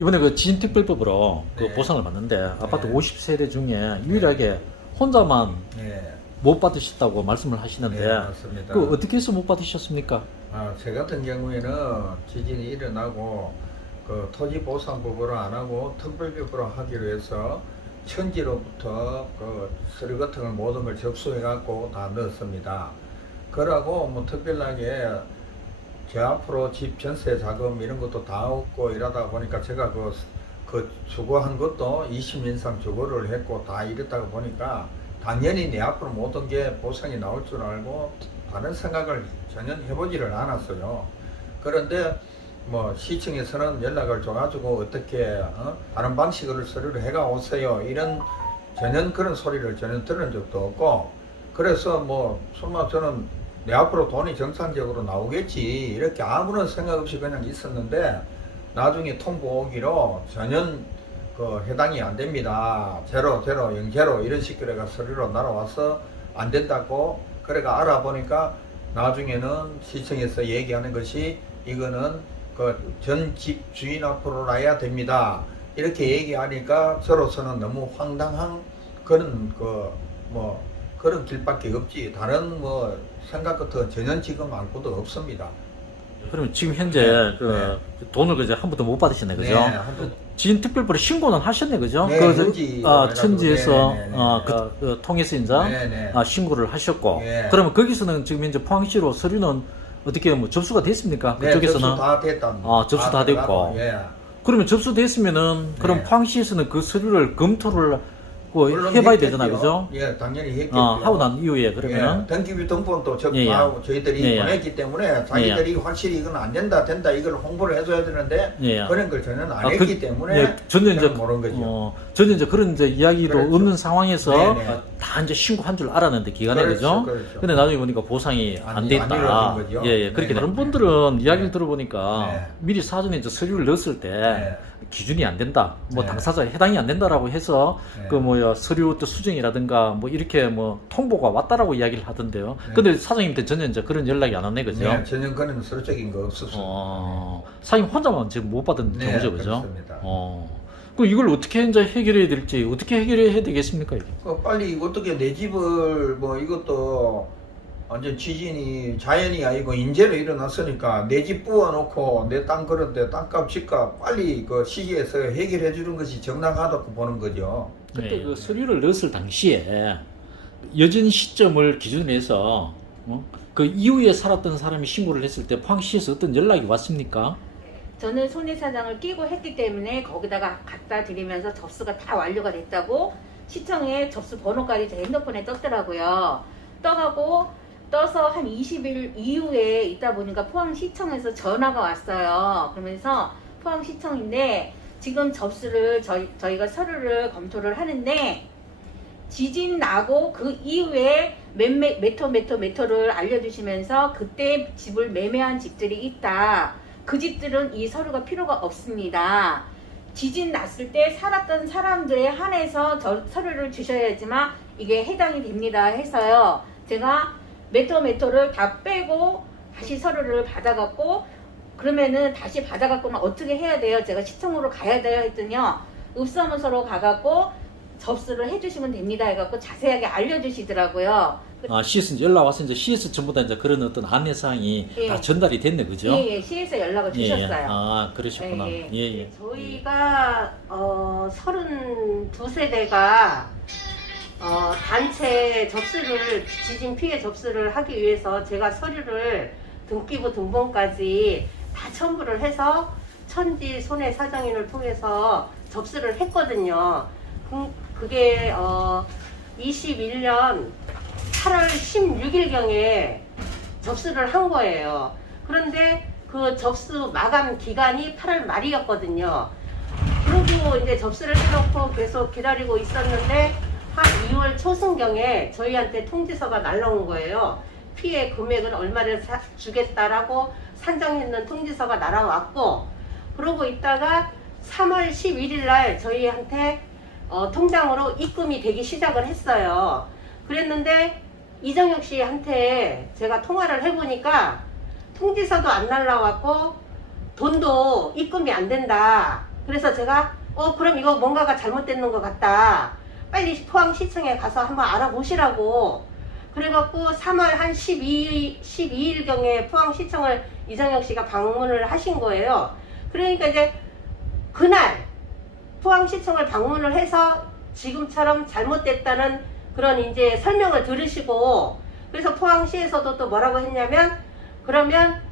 이번에 그 지진특별법으로 그 네. 보상을 받는데 아파트 네. 50세대 중에 유일하게 혼자만 네, 못 받으셨다고 말씀을 하시는데 네, 맞습니다. 그 어떻게 해서 못 받으셨습니까? 제 같은 경우에는 지진이 일어나고 그 토지보상법으로 안 하고 특별법으로 하기로 해서 천지로부터 그 서류 같은 걸 모든 걸 접수해 갖고 다 넣었습니다. 그러고 뭐 특별하게 제 앞으로 집 전세 자금 이런 것도 다 없고 이러다 보니까 제가 그 주거한 것도 20인상 주거를 했고 다 이랬다가 보니까 당연히 내 앞으로 모든 게 보상이 나올 줄 알고 다른 생각을 전혀 해보지를 않았어요. 그런데 뭐 시청에서는 연락을 줘가지고 어떻게 다른 방식으로 서류를 해가 오세요 이런 전혀 그런 소리를 전혀 들은 적도 없고, 그래서 뭐 설마 저는 내 앞으로 돈이 정상적으로 나오겠지 이렇게 아무런 생각 없이 그냥 있었는데, 나중에 통보 오기로 전혀 그 해당이 안 됩니다. 제로 이런 식으로 서류로 날아와서 안 된다고. 그래가 알아보니까 나중에는 시청에서 얘기하는 것이 이거는 그 전 집 주인 앞으로 놔야 됩니다. 이렇게 얘기하니까 저로서는 너무 황당한 그런 뭐 그런 길밖에 없지, 다른 뭐 생각 같은 전혀 지금 안고도 없습니다. 그러면 지금 현재 네. 그 돈을 그저 한 번도 못 받으셨네, 그죠? 네, 한번 지진특별법으로 신고는 하셨네, 그죠? 네, 그 천지 천지에서 네, 네, 네. 그 통해서 이제 네, 네. 신고를 하셨고, 네. 그러면 거기서는 지금 현재 포항시로 서류는 어떻게 뭐 접수가 됐습니까? 네, 그쪽에서는 접수 다 됐답니다. 접수 다 됐고. 예. 그러면 접수됐으면은 그럼 네. 포항시에서는 그 서류를 검토를 물론 해봐야 했겠죠. 되잖아, 그죠? 예, 당연히 했겠죠. 하고 난 이후에 그러면은 예, 등기부 등본도 예, 예. 저희들이 예, 예. 보냈기 때문에 자기들이 확실히 이건 안 된다 이걸 홍보를 해줘야 되는데 예. 그런 걸 전혀 안 했기 때문에 전혀 이제 저는 모르는 거죠. 전혀 이제 그런 이제 이야기도 그렇죠. 없는 상황에서 네네. 다 이제 신고한 줄 알았는데 기간에, 그렇죠, 그죠? 그렇죠. 근데 나중에 보니까 보상이 안 안 됐다. 이루어진 거죠. 예, 예. 그렇게 네네. 다른 분들은 이야기를 네. 들어보니까 네. 미리 사전에 이제 서류를 넣었을 때 네. 기준이 안 된다, 뭐 네. 당사자에 해당이 안 된다라고 해서 네. 그 뭐야 서류 또 수정이라든가 뭐 이렇게 뭐 통보가 왔다라고 이야기를 하던데요. 네. 근데 사장님한테 전혀 이제 그런 연락이 안 왔네, 그죠? 네, 전혀 그런 서류적인 거 없었어요. 사장님 혼자만 지금 못 받은 네, 경우죠, 그죠? 그렇습니다. 그 이걸 어떻게 이제 해결해야 될지 어떻게 해결해야 되겠습니까, 이게? 빨리 어떻게 내 집을 뭐 이것도 완전 지진이 자연이 아니고 인재로 일어났으니까 내 집 부어놓고 내 땅 그런데 땅값 집값 빨리 그 시기에서 해결해 주는 것이 정당하다고 보는 거죠. 그때 네. 그 서류를 넣었을 당시에 여진 시점을 기준으로 해서 그 이후에 살았던 사람이 신고를 했을 때 포항시에서 어떤 연락이 왔습니까? 저는 손해사장을 끼고 했기 때문에 거기다가 갖다 드리면서 접수가 다 완료가 됐다고 시청에 접수 번호까지 제 핸드폰에 떴더라고요. 떠서 한 20일 이후에 있다 보니까 포항시청에서 전화가 왔어요. 그러면서 포항시청인데 지금 접수를 저희가 서류를 검토를 하는데 지진 나고 그 이후에 메터를 알려주시면서 그때 집을 매매한 집들이 있다. 그 집들은 이 서류가 필요가 없습니다. 지진 났을 때 살았던 사람들에 한해서 서류를 주셔야지만 이게 해당이 됩니다 해서요. 제가 메터를 다 빼고 다시 서류를 받아갖고, 그러면은 다시 받아갖고는 어떻게 해야 돼요? 제가 시청으로 가야 돼요 했더니요. 읍사무소로 가갖고 접수를 해주시면 됩니다 해갖고 자세하게 알려주시더라고요. CS 연락 와서 이제 CS 전부 다 이제 그런 어떤 안내사항이 예. 다 전달이 됐네, 그죠? 예, 시에서 연락을 주셨어요. 그러셨구나. 예, 예. 저희가 32세대가 단체 접수를, 지진 피해 접수를 하기 위해서 제가 서류를 등기부 등본까지 다 첨부를 해서 천지 손해사정인을 통해서 접수를 했거든요. 그게 21년 8월 16일경에 접수를 한 거예요. 그런데 그 접수 마감 기간이 8월 말이었거든요. 그리고 이제 접수를 해놓고 계속 기다리고 있었는데 한 2월 초순경에 저희한테 통지서가 날라온 거예요. 피해 금액을 얼마를 주겠다라고 산정했는 통지서가 날아왔고, 그러고 있다가 3월 11일 날 저희한테 통장으로 입금이 되기 시작을 했어요. 그랬는데 이정혁 씨한테 제가 통화를 해보니까 통지서도 안 날라왔고 돈도 입금이 안 된다. 그래서 제가 그럼 이거 뭔가가 잘못됐는 것 같다. 빨리 포항시청에 가서 한번 알아보시라고. 그래갖고 3월 한 12일경에 포항시청을 이정혁 씨가 방문을 하신 거예요. 그러니까 이제 그날 포항시청을 방문을 해서 지금처럼 잘못됐다는 그런 이제 설명을 들으시고, 그래서 포항시에서도 또 뭐라고 했냐면, 그러면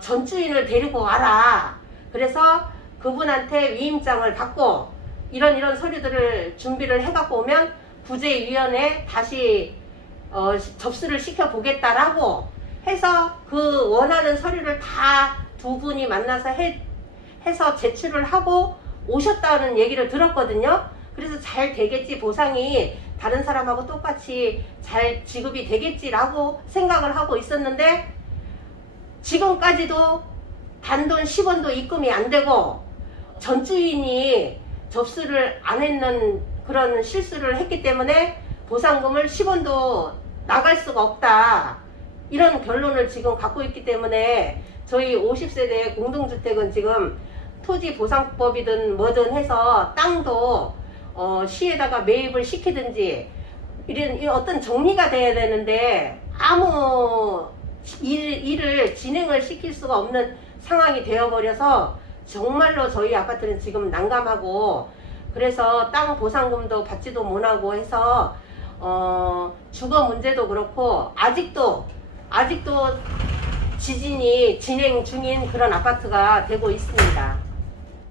전주인을 데리고 와라. 그래서 그분한테 위임장을 받고 이런 서류들을 준비를 해갖고 오면 구제위원회에 다시 접수를 시켜보겠다라고 해서 그 원하는 서류를 다 두 분이 만나서 해서 제출을 하고 오셨다는 얘기를 들었거든요. 그래서 잘 되겠지, 보상이 다른 사람하고 똑같이 잘 지급이 되겠지라고 생각을 하고 있었는데, 지금까지도 단돈 10원도 입금이 안 되고 전주인이 접수를 안 했는 그런 실수를 했기 때문에 보상금을 10원도 나갈 수가 없다, 이런 결론을 지금 갖고 있기 때문에 저희 50세대 공동주택은 지금 토지보상법이든 뭐든 해서 땅도 시에다가 매입을 시키든지 이런 어떤 정리가 돼야 되는데 아무 일을 진행을 시킬 수가 없는 상황이 되어버려서 정말로 저희 아파트는 지금 난감하고, 그래서 땅 보상금도 받지도 못하고 해서 주거 문제도 그렇고 아직도 지진이 진행 중인 그런 아파트가 되고 있습니다.